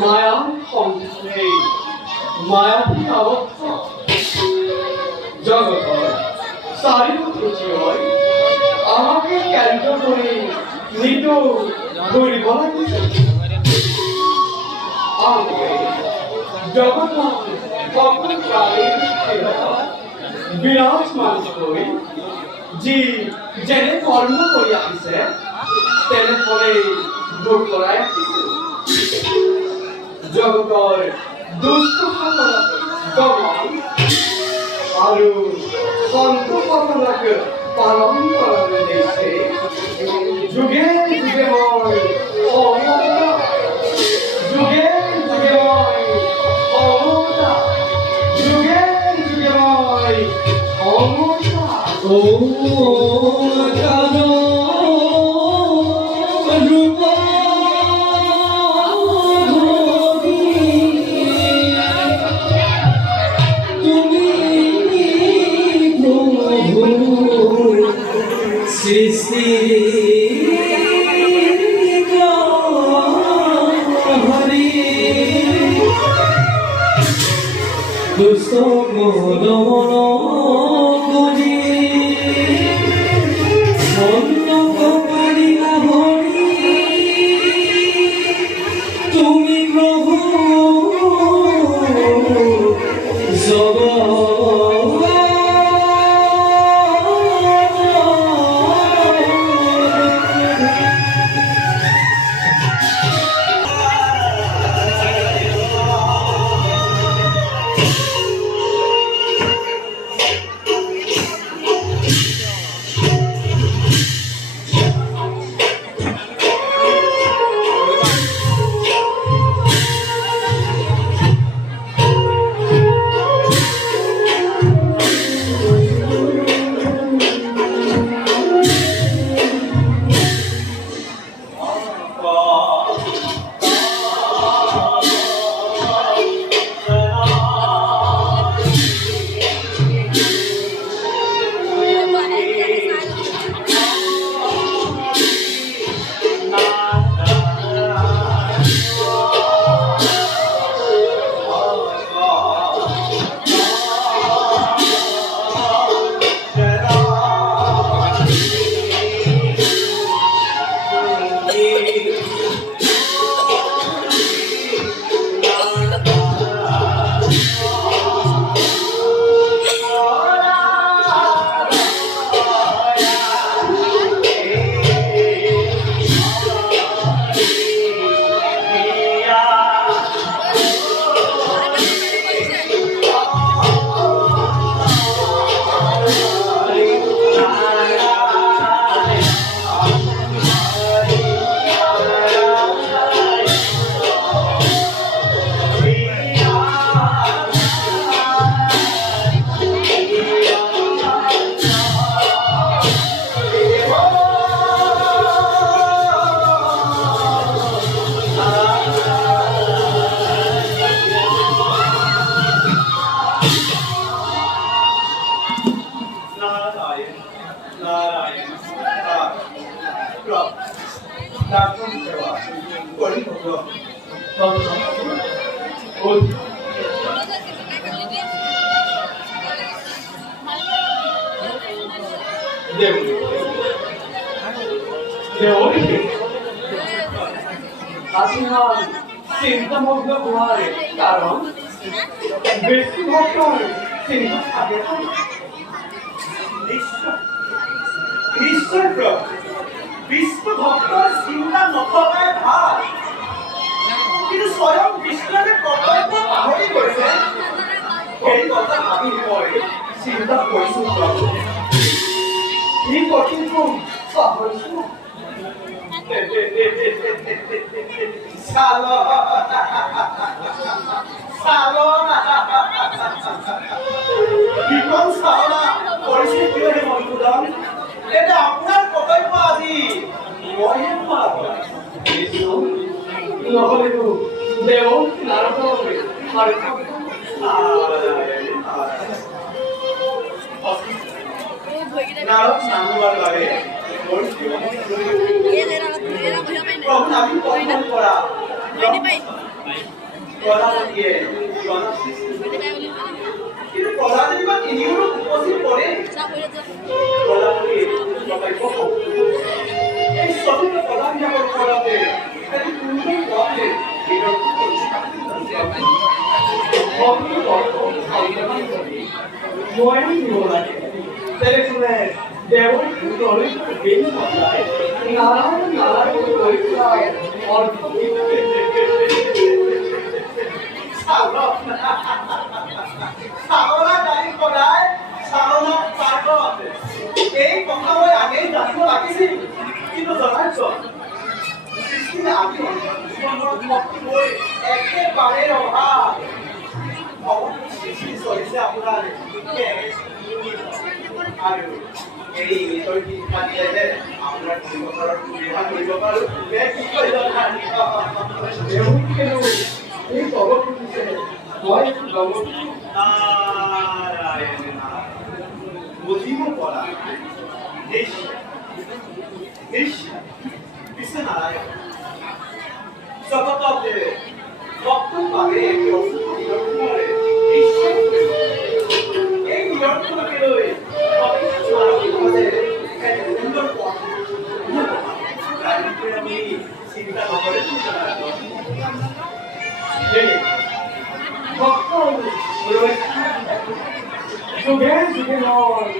মায়ার সংসারে মায়াবী আবদ্ধ জগৎ চারিত্রিক হয় আমাকে কেন্দ্র করে নিত গরিব আমাকে জগন্নাথ সকল প্রাণীর বিরাজমান করি যে যেনে কর্ম করিয়া আছে তেনে ফলে ভোগ করায় জগতৰ দুষ্ট দমন আৰু সন্তোষক পালন কৰাৰ উদ্দেশ্যে যুগে যুগে মই অমৰতা যুগে যুগে মই অমৰতা যুগে যুগে মই অমৰতা Dagdag sewa কৰি হ'ব হ'ল দেউৰী আজিমান চিন্তামগ্ন হোৱাৰ কাৰণ বেছি ভক্তৰ চিন্তা থাকে নিশ্চয় বিষ্ণু ভক্তৰ চিন্তা নথকাই ভাল কিন্তু স্বয়ং বিষ্ণুৱে কৰ্তব্য পাহৰি গৈছে এই কথা ভাবি মই চিন্তা কৰিছো প্ৰভু এই কঠিনটো পাহৰিছো বিকল চাওলা কৰিছে কিয় হে মনপুদন এটা আপোনাৰ কৰ্তব্য আজি মইহে নহ'লেতো দেও নাৰদ নাৰদ নামোৱাৰ বাবে প্ৰভু নামি পঠন কৰা প্ৰজাপতিয়ে কিন্তু প্ৰজাপতি বা তিনিওৰো উপস্থিত পৰে প্ৰজাপতিয়ে এই চতুৰ্থ প্ৰজাবিলাকৰ ওপৰতে এটি সুন্দৰ পথে মই দিব লাগে তেনেহ'লে দেৱৰ দৰিদ্ৰ বেল বদলাই নাৰায়ণ পৰীক্ষা চালনা গাড়ী সদায় চালনা পাৰ্ক আছে এই কথা মই আগেই জানিব লাগিছিল কিন্তু জনাইছ সৃষ্টিৰে আমি জীৱনৰ শক্তি হৈ একেবাৰে অভাৱ সৃষ্টি চলিছে আপোনাৰ আৰু এই নিজৰ শিক্ষা দিয়ে যে আপোনাৰ জীৱনৰ সুবিধা কৰিব পাৰোঁ কি কৰিব এই তলত দিছে মই বুজিব পৰা পিছে নারায়ণ জগততে ভক্তৰ বাবে এই নিৰন্তৰকে লৈ আমি চিন্তা নকৰে ভক্তৰ যুগে যুগে নয়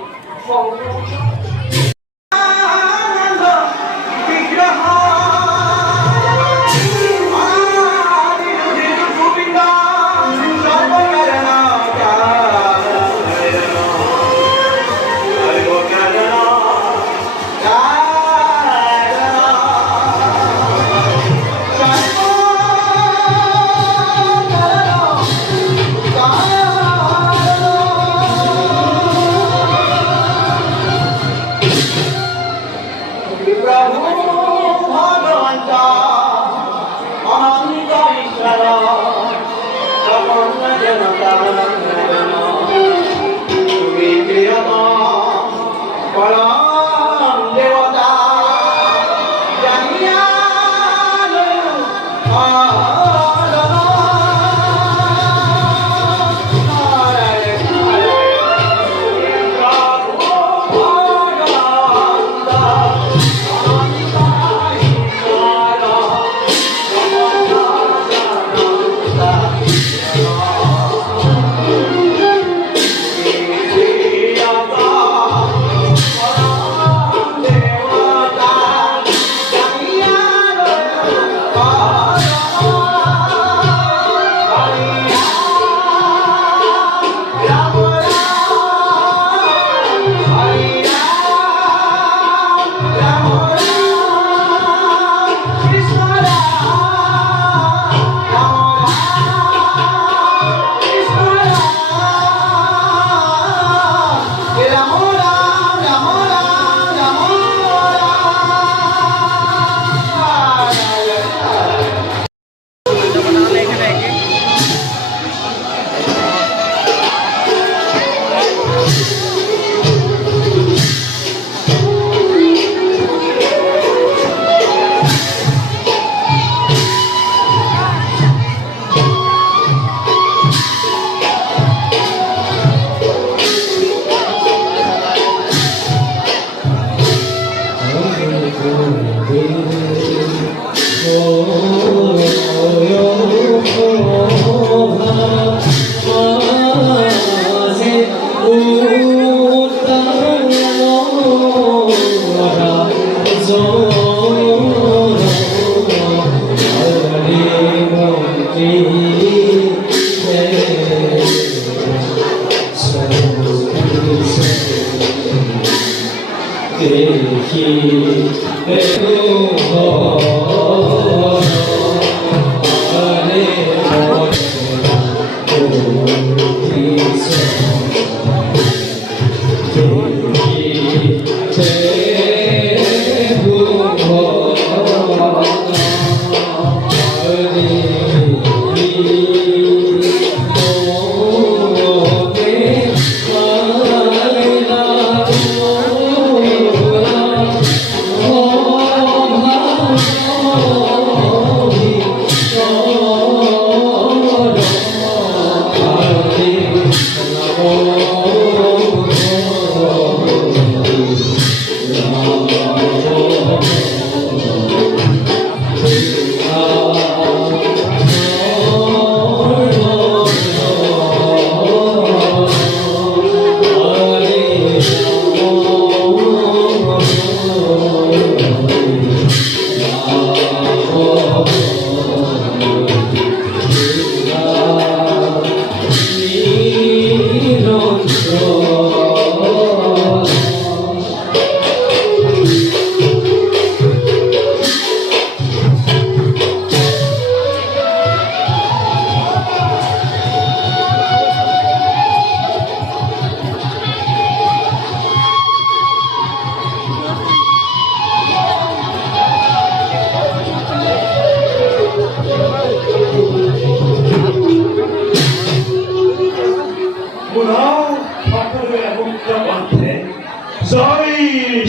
জয়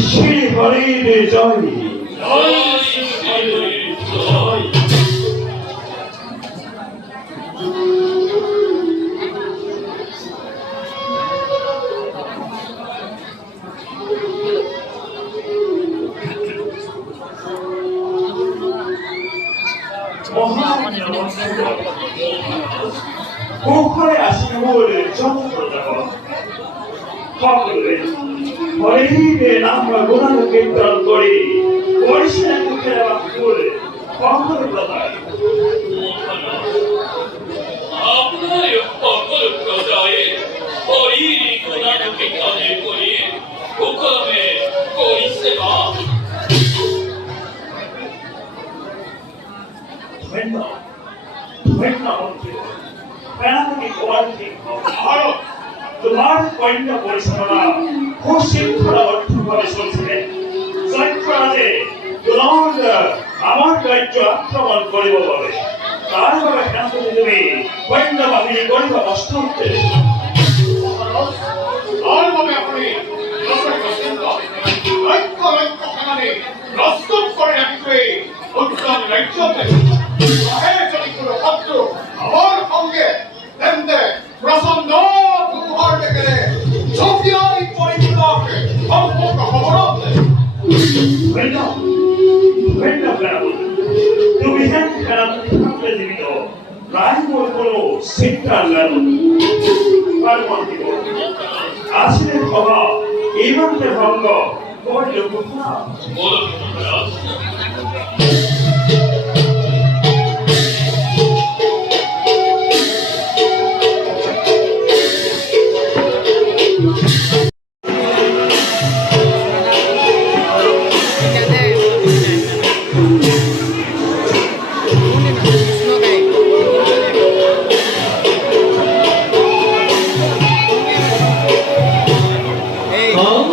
শ্রী হরির জয় জয় শ্রী হরির জয়। কুখরে আসি বলে চন্দ্রজগৎ সকলে হরির নাম গুণ কীর্তন করে পরিষ্কার মুখে বলে কখনো প্রদায় আপনার সকল প্রজায়ে হরির গুণানুকীর্তনে করে হুকুমে করি সেবা। তোমার কন্যা পরিচালনা সুশৃঙ্খলা অর্থভাবে চলছে। চৈত্রাজে আমার রাজ্য আক্রমণ করিব বলে তার ভাবে কেন তুমি কন্যা বাহিনী করিব কষ্ট হচ্ছে প্রস্তুত করে রাখবে উত্তম রাজ্যতে আমার সঙ্গে প্রসন্ন তোমার দেখে সফিয়াই পরিপূর্ণকে সম্পূর্ণ খবর আছে। তুমি থাকলে জীবিত প্রায় কোনো শিক্ষা আসিলেন বাবা এইমাত্র ভঙ্গ করলে Oh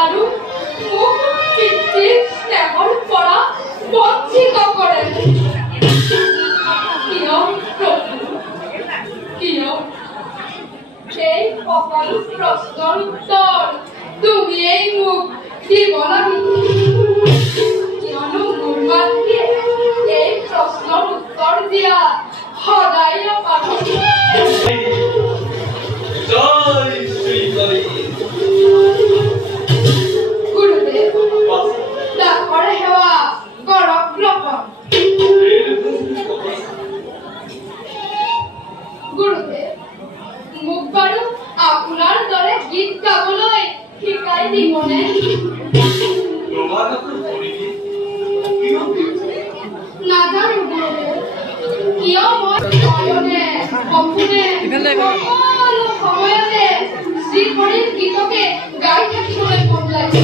আৰু মোক পিতৃৰ স্নেহৰ পৰা বঞ্চিত কৰে। কিয় প্ৰভু, কিয়? এই সকলো প্ৰশ্নৰ উত্তৰ তুমিয়েই মোক দিব লাগিব, কিয়নো মোৰ মাতৃয়ে এই প্ৰশ্নৰ উত্তৰ দিয়া সদায় নাপাৰো। জয় শ্রী হরি। গুৰুদেৱ, ডাকৰ সেৱা কৰক গ্ৰহণ। গুৰুদেৱ, মোক বাৰু আপোনাৰ দৰে গীত গাবলৈ শিকাই দিবনে? নাজানো গুৰুদেৱ, কিয় মই নয়নে সপোনে সকলো সময়তে শ্ৰীহৰিৰ গীতকে গাই থাকিবলৈ মন লাগে।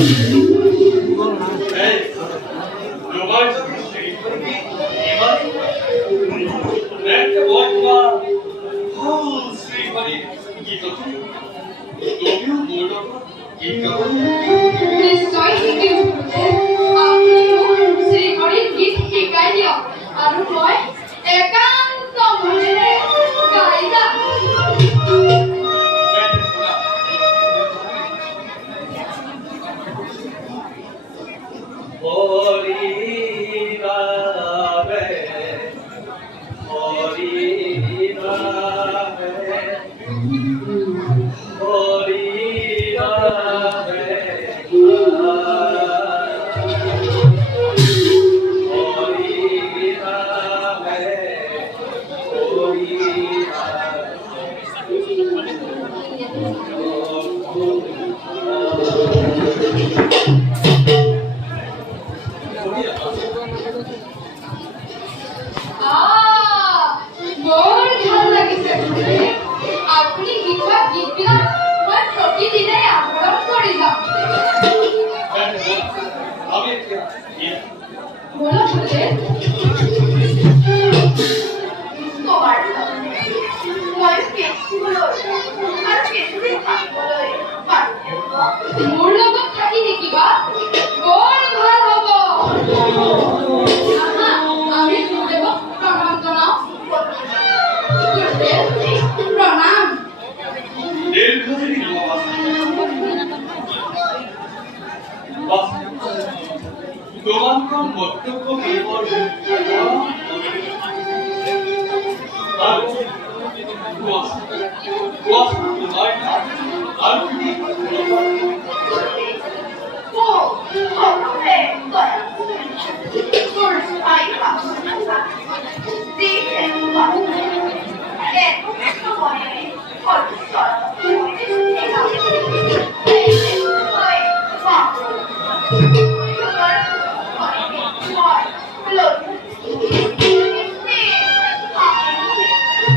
নিশ্চয় শিকিম গুৰুদেৱ, আপুনি মোক শ্ৰীহৰিৰ গীত শিকাই দিয়ক আৰু মই একান্ত মনেৰে গাই যাম। বৰ ভাল লাগিছে গুৰুদেৱ, আপুনি লিখা গীতবিলাক মই প্ৰতিদিনে আহৰণ কৰি যাম।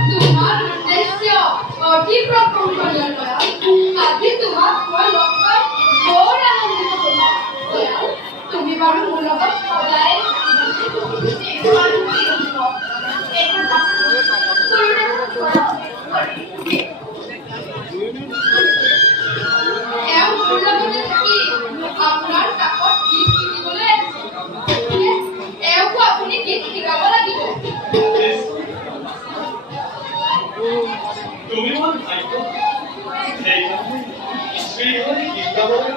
তোমাৰ উদ্দেশ্য অতি প্ৰশংসনীয় দয়াল। আজি তোমাক মই লগ পাই বৰ আনন্দিত হৈছো দয়াল। তুমি বাৰু মোৰ লগত সদায় এওঁ মোৰ লগতে থাকি আপোনাৰ কাষত গীত শিকিবলৈ আহিছে। এওঁকো আপুনি গীত শিকাব লাগিব। তুমি মন ভাগ্য সেইকাৰণে শ্ৰীহৰি গীতাবলৈ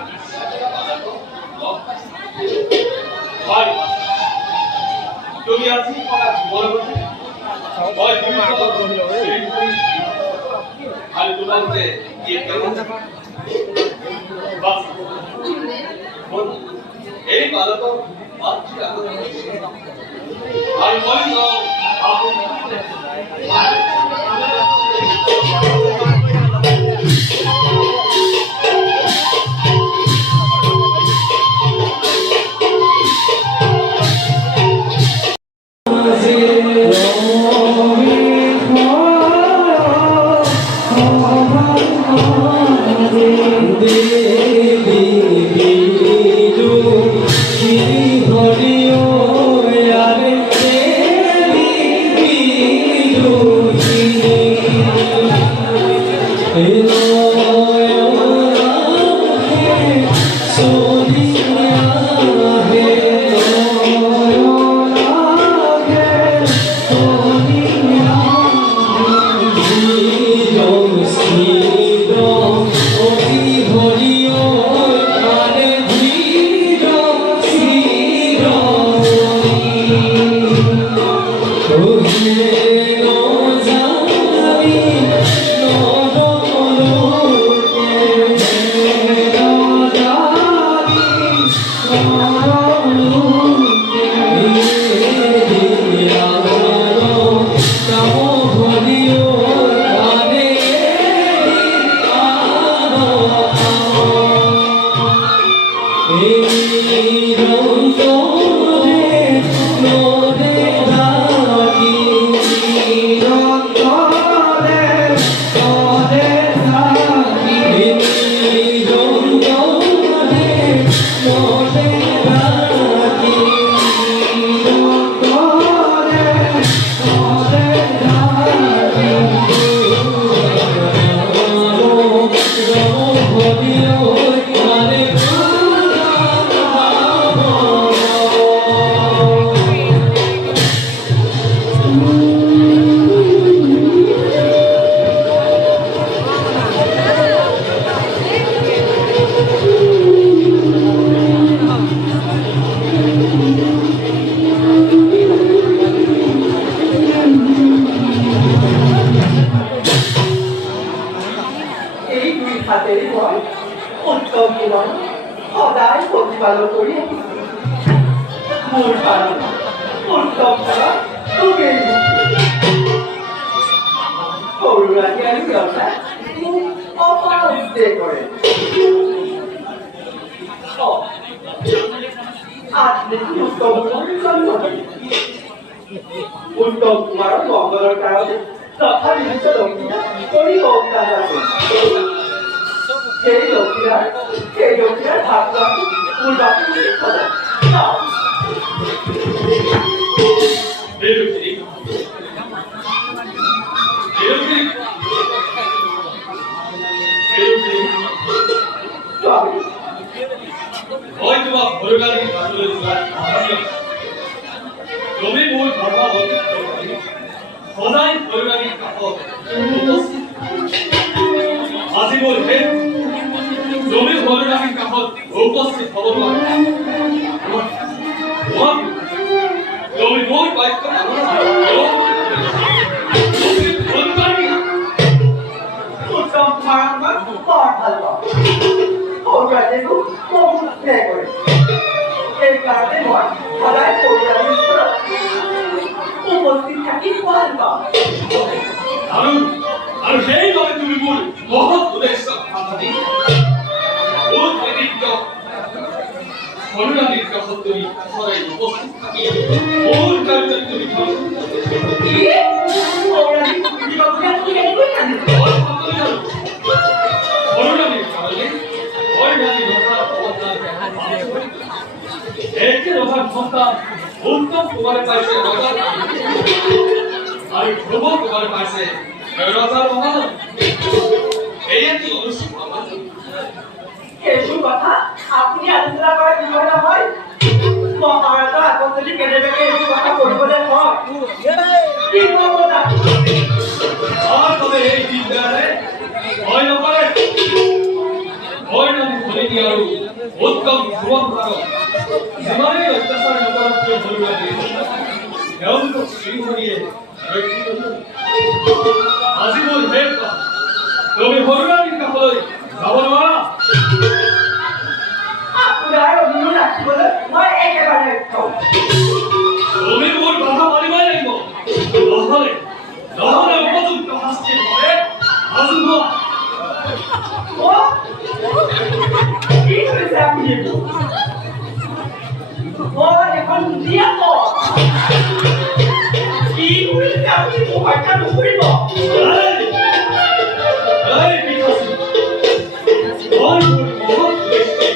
হয় তুমি আজি পৰা মোৰ লগতে মই আৰু তোমালোকে গীত গাব বাস এই বালকৰ মাতৃ আৰু মই সদায় প্ৰতিপালন কৰি মোৰ কাৰণে উত্তম খেলা তুমি সৰু ৰাতি আৰু সিহঁতে মোক অপৰাধে কৰে উত্তম কুমাৰৰ মংগলৰ কাৰণে তথাপি কৰি অৱদান আছে সেই লক্ষ্মীৰ ভাত লোৱাটো মোৰ বাকী সদায় মই তোমাক ভৰগালি পাছলৈ তুমি মোৰ ধৰ্মৱতী সদায় ভৰগালি কাষত আজি মোৰ হেড তুমি ভৰগালি কাষত উপস্থিত হ'ব নোৱাৰা মাৰাক মই বৰ ভাল পাওঁ সৰুতে বহুত স্নেহ কৰে সেইকাৰণে মই সদায় পৰিয়ালৰ ওচৰত উপস্থিত থাকি ভাল পাওঁ আৰু সেইবাবে তুমি মোৰ মহৎ উদ্দেশ্য ভাবি বহুত কৃতিত্ব অনুৰাগীৰ কাষত তুমি সদায় উপস্থিত থাকি মোৰ কাৰ্যত তুমি কি সৌৰাণী কুকুৰীবাবুকে আপুনি কেনেকৈ জানিব অনুৰাগীৰ কাৰণে অৰ্ণালী ৰজাৰ অৱদান একে ৰজাৰ সন্তান উত্তম কুমাৰে পাইছে ৰজাৰ আৰু ধ্ৰুৱ কুমাৰে পাইছে ৰজাৰ মহান এয়াই অনুচিত নহয় সেইটো কথা আপুনি আলোচনা কৰাৰ বিষয় নহয় মহাৰাজৰ আগত যদি কেনেবাকৈ এইটো কথা কৰিবলৈ হয় কি হ'ব তাত আর তবে এই বিদ্যালয়ে ভয় নকরে ভয় নামি ধরে নিয়ে আরো উত্তম ভুবন ভারত যিমানেই অত্যাচার নকৰক ধৰি লাগে তেওঁলোকক শ্ৰীহৰিয়ে ৰক্ষা কৰিব আজি মোৰ শেষ কথা তুমি সৰুৰাণীৰ কাষলৈ যাব নোৱাৰা আপোনাৰ অনুৰোধ ৰাখিবলৈ মই একেবাৰে কওঁ তুমি মোৰ কথা মানিবই লাগিব নহলে উপযুক্ত শাস্তিৰ বাবে সাজু হোৱা কি কৰিছে আপুনি এইবোৰ মই এখন নিয়ম কি কৰিছে আপুনি মোক হত্যা নকৰিব এই বিকাশী মই মোৰ মহৎ উদ্দেশ্যে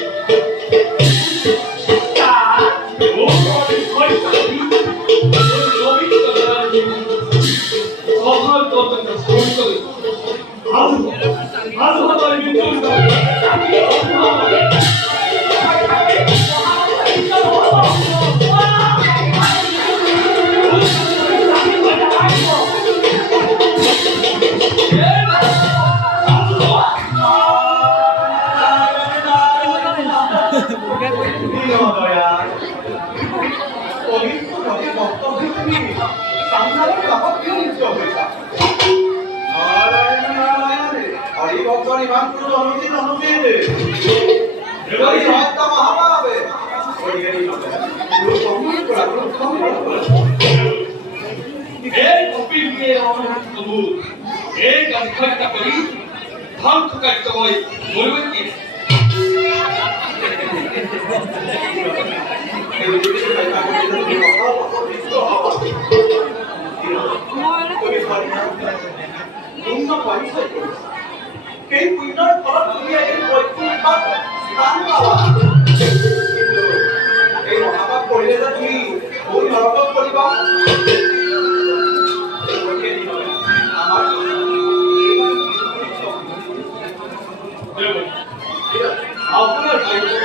হরিভক্তর ইমান কোনো অনুচিত অনুচিত এবারে হত্যা মহাপাপে এই কপিলকে অনুভূত এই কাজটা করি ধ্বংস কার্য হয় মরুকে সেই পুণ্যৰ ফলত তুমি এই বৈকুণ্ঠত স্থান পাবা এই মহাপাপ কৰিলে যে তুমি বহুত নৰকত পৰিবা আমাৰ আপনার দায়িত্ব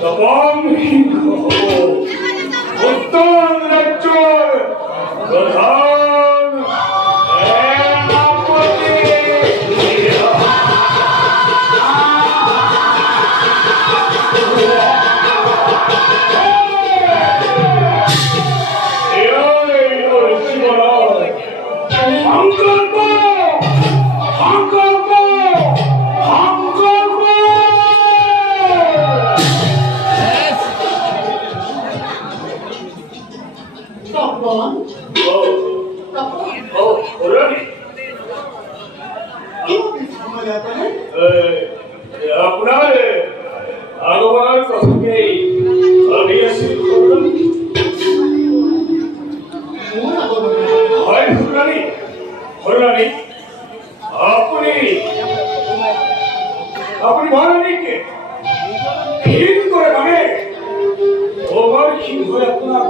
তপন কি হয়েছে আপনার? আপনার আগমনের প্রসঙ্গেই আমি আসি করলাম। মোর আগমন হয় ফুলরানী, ফুলরানী, আপনি মহারানীকে ঘিন করে মানে ওভার কি হয়ে আপনার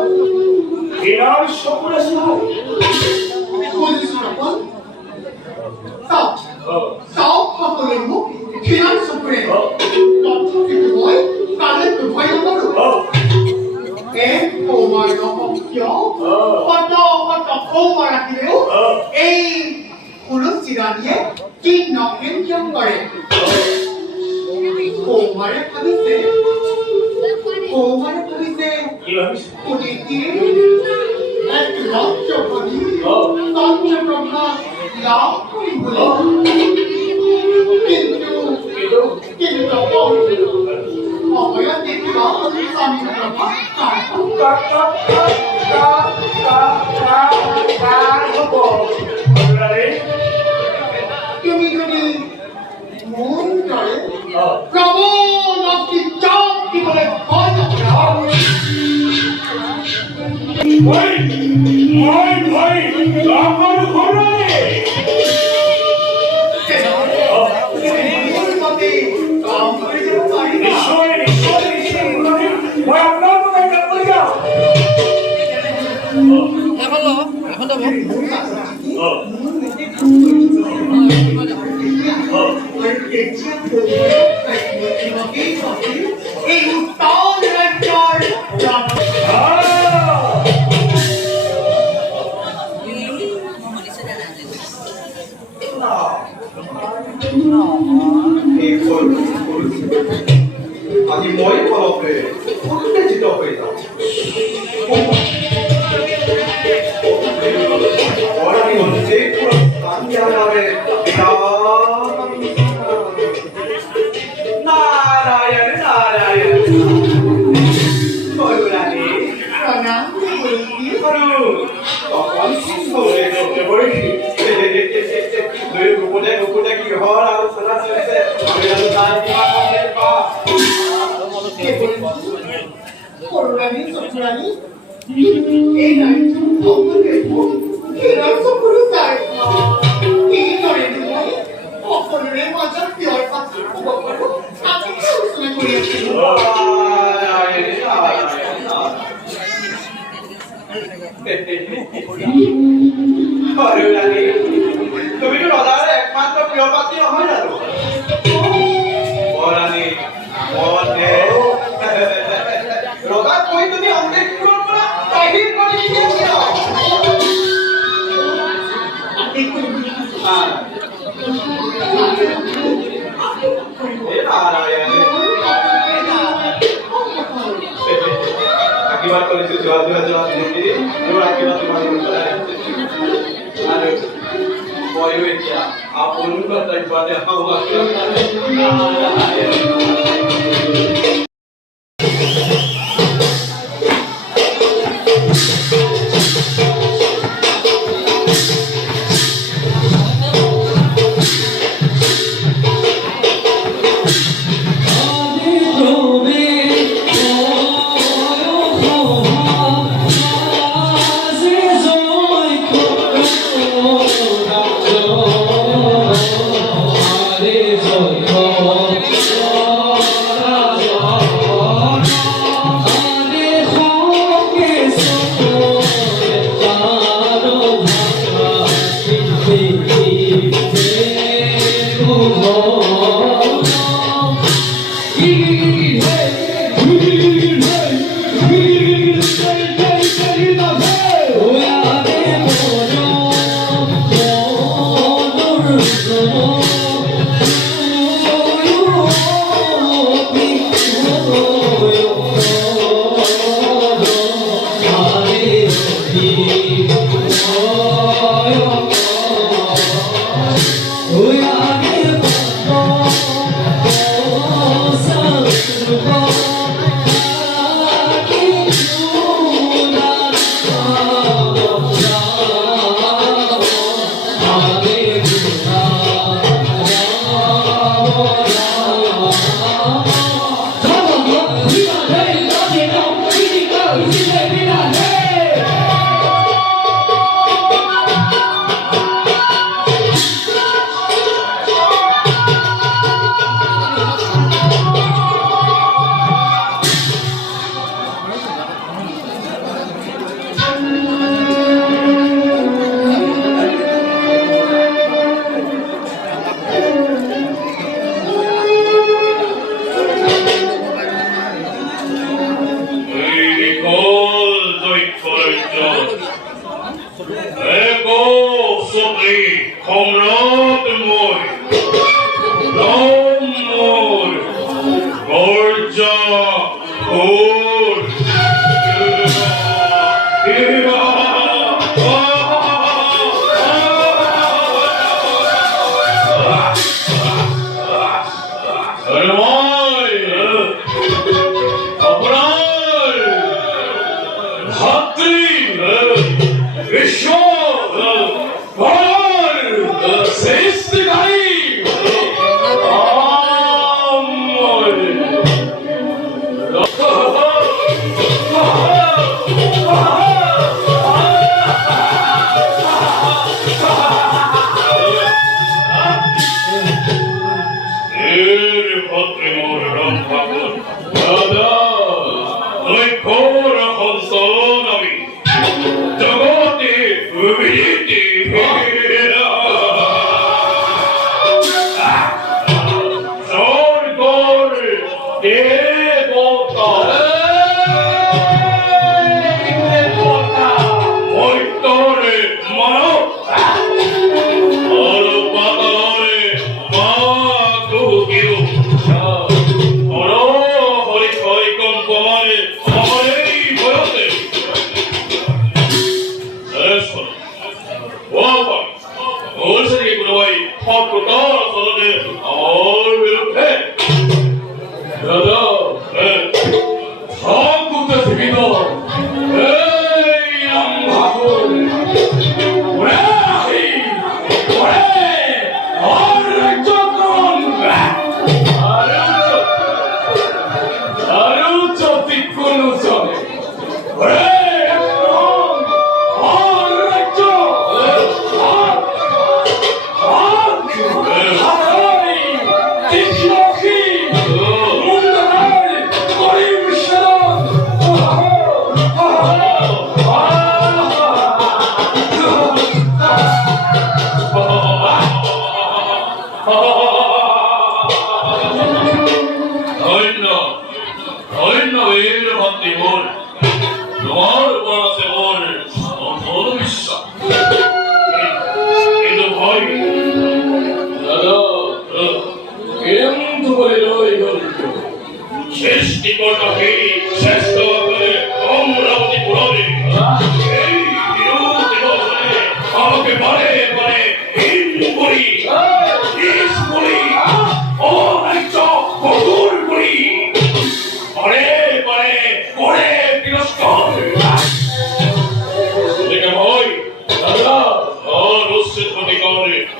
ঘৃণার স্বপ্নে সাহায্য বলিস তপন সব সকলের মুখ ঘৃণার সুপ্রে তথাপিত ভয় কালের ভয় নকৰো এক কৌমাৰ নকক্য কত কত কৌমাৰ ৰাখিলেও এই পুৰুষ চিৰাণীয়ে কি নকেন্দ্ৰিয় কৰে কৌমাৰে ভাবিছে কি ভাবিছে? পুনীতিৰ এক লক্ষ্যভনী তন্ত্ৰব্ৰহ্মা লাভ কৰিবলৈ কিন্তু সময়ত দেখিবা স্বামী ব্ৰহ্মা তুমি যদি মন কৰে ক্ৰমণি চাপ দিবলৈ ভয় নকৰা কাম কৰি যাব পাৰিবা এই উত্তম ৰাজ্যৰ আজি মই অলপে উত্তেজিত হৈ যাওঁ নারায়ণ নারায়ণ প্ৰণাম তখন শুনে করতে পারি গোপনে কি হওয়ার আলোচনা চলছে আমি তার করুণানী চতুরানী এই রাজ্য ঘেরার চকুৰো যায় এইদৰে মই সকলোৰে মাজত প্ৰিয়ৰ পাত্ৰ হ'ব পাৰোঁ আমি আলোচনা কৰি আছিলোঁ তুমি তো রজার একমাত্র প্রিয় পাত্রী নহয় জানো বরানী রজাক কৈ তুমি অন্বেষণৰ পৰা বাহিৰ কৰি দিয়েছিলা আশীৰ্বাদ কৰিছো যোৱা আশীৰ্বাদ তোমাৰ আৰু ময়ো এতিয়া আপোন কৰ্তব্যতে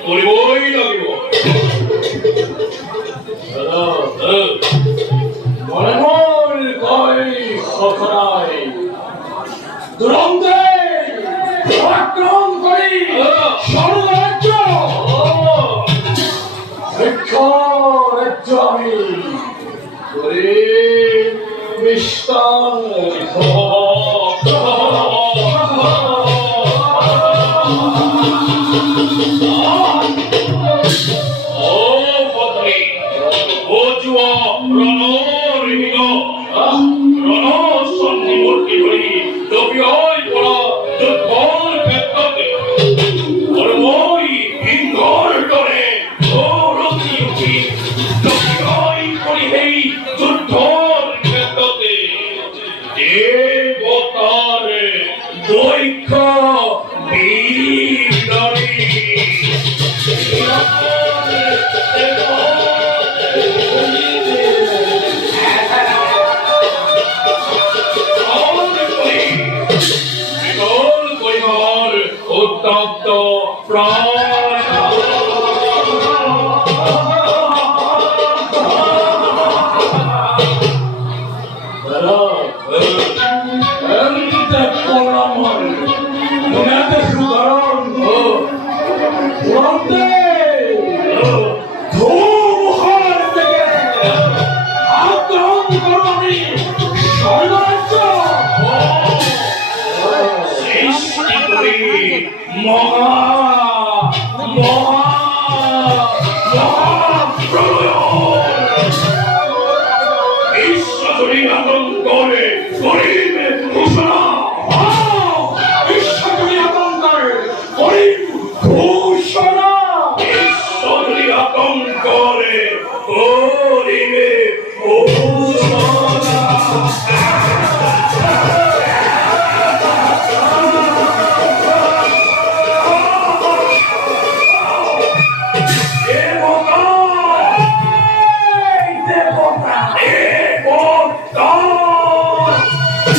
Ore, ore, ore,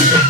Thank you.